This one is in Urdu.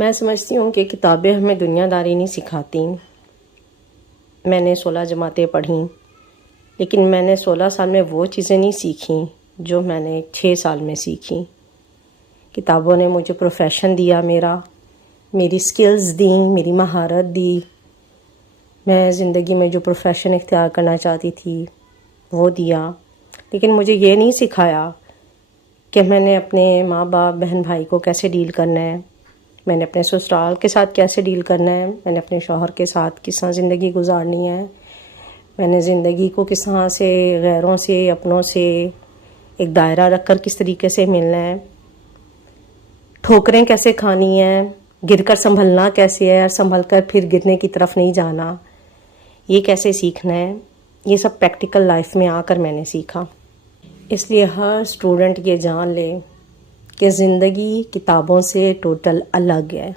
میں سمجھتی ہوں کہ کتابیں ہمیں دنیا داری نہیں سکھاتی. میں نے 16 جماعتیں پڑھیں، لیکن میں نے 16 سال میں وہ چیزیں نہیں سیکھیں جو میں نے 6 سال میں سیکھیں. کتابوں نے مجھے پروفیشن دیا، میری سکلز دیں، میری مہارت دی. میں زندگی میں جو پروفیشن اختیار کرنا چاہتی تھی وہ دیا، لیکن مجھے یہ نہیں سکھایا کہ میں نے اپنے ماں باپ بہن بھائی کو کیسے ڈیل کرنا ہے، میں نے اپنے سسرال کے ساتھ کیسے ڈیل کرنا ہے، میں نے اپنے شوہر کے ساتھ کس طرح زندگی گزارنی ہے، میں نے زندگی کو کس طرح سے غیروں سے اپنوں سے ایک دائرہ رکھ کر کس طریقے سے ملنا ہے، ٹھوکریں کیسے کھانی ہیں، گر کر سنبھلنا کیسے ہے اور سنبھل کر پھر گرنے کی طرف نہیں جانا، یہ کیسے سیکھنا ہے. یہ سب پریکٹیکل لائف میں آ کر میں نے سیکھا. اس لیے ہر اسٹوڈنٹ یہ جان لے کہ زندگی کتابوں سے ٹوٹل الگ ہے.